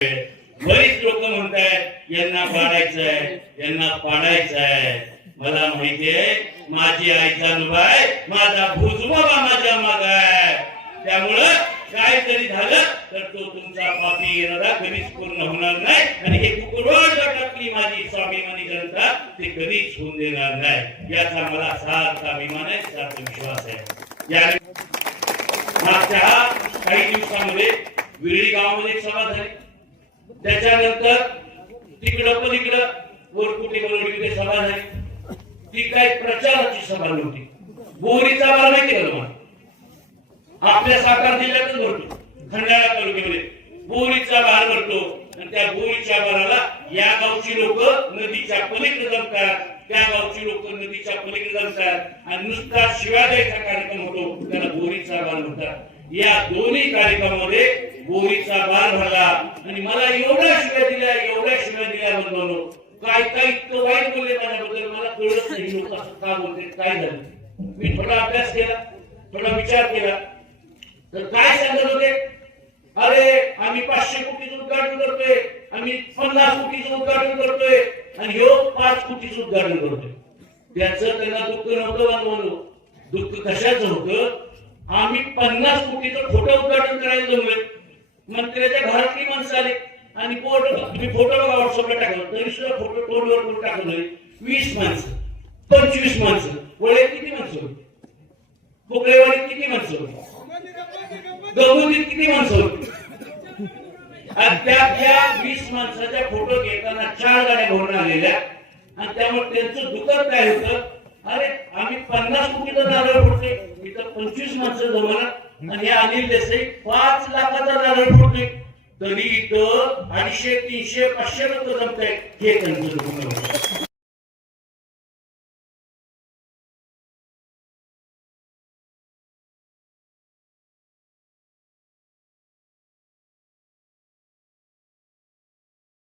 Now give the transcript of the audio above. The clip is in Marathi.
बरीच लोक म्हणतायत यांना पाडायचंय यांना पाडायचंय. मला माहितीये माझी आई जानूबाई माझा भुजबाबा माझ्या माग आहे. त्यामुळं काय जरी झालं तर तो तुमचा पापी इरादा कधीच पूर्ण होणार नाही आणि हे कुकुरवाटातली माझी स्वाभिमानी जनता ते कधीच होऊन देणार नाही याचा मला सार्थ अभिमान आहे, सार्थ विश्वास आहे. या मागच्या काही दिवसामध्ये विरळी गावामध्ये एक सभा झाली. त्याच्यानंतर तिकडं पलीकडं वरकुटे बरोबर सभा झाली. ती काही प्रचाराची सभा नव्हती. बोरीचा बार माहिती का तुम्हाला? आपल्या सातारा जिल्ह्यातच भरतो. खंडाळा तालुक्यामध्ये बोरीचा बार भरतो आणि त्या बोरीच्या बाराला या गावची लोक नदीच्या पलीकडे जमतात, त्या गावची लोक नदीच्या पलीकडे जमतात आणि नुसता शिव्या द्यायचा कार्यक्रम होतो, त्याला बोरीचा बार म्हणतात. या दोन्ही कार्यक्रमामध्ये बोरीचा बार भरला आणि मला एवढ्या शिव्या दिल्या बंधूंनो, काय काय इतकं वाईट बोलले माझ्याबद्दल मला कळत नाही. लोक असं का बोलते, काय झालं? मी थोडा अभ्यास केला, थोडा विचार केला तर काय सांगत होते, अरे आम्ही 500 कोटीचं उद्घाटन करतोय, आम्ही 50 कोटीचं उद्घाटन करतोय आणि ह्यो 5 कोटीचं उद्घाटन करतोय. त्याचं त्यांना दुःख नव्हतं बंधूंनो. दुःख कशाचं होतं? आम्ही 50 कोटीचं खोटं उद्घाटन करायला जमलोय. मंत्र्याच्या घरातली माणसं आले आणि तुम्ही फोटो बघा व्हॉट्सअपला टाकला तरी सुद्धा फोटो टोलवर करून टाकलं. 20 माणसं 25 माणसं वळे किती माणसं होती? कोकळेवाडीत किती माणसं होती? गवंडीत किती माणसं होती? त्या 20 माणसाच्या फोटो घेताना 4 गाड्या भरून आलेल्या आणि त्यामुळे त्यांचं दुःख काय होतं, अरे आम्ही 50 कोटीचा नारळ फोडते, इथं 25 माणसं जमणार आणि अनिल देसाई 5 लाखाचा नारळ फोडते, तरी इथं 250, 300, 500 लोक जमतायत. हे त्यांचं दुःख.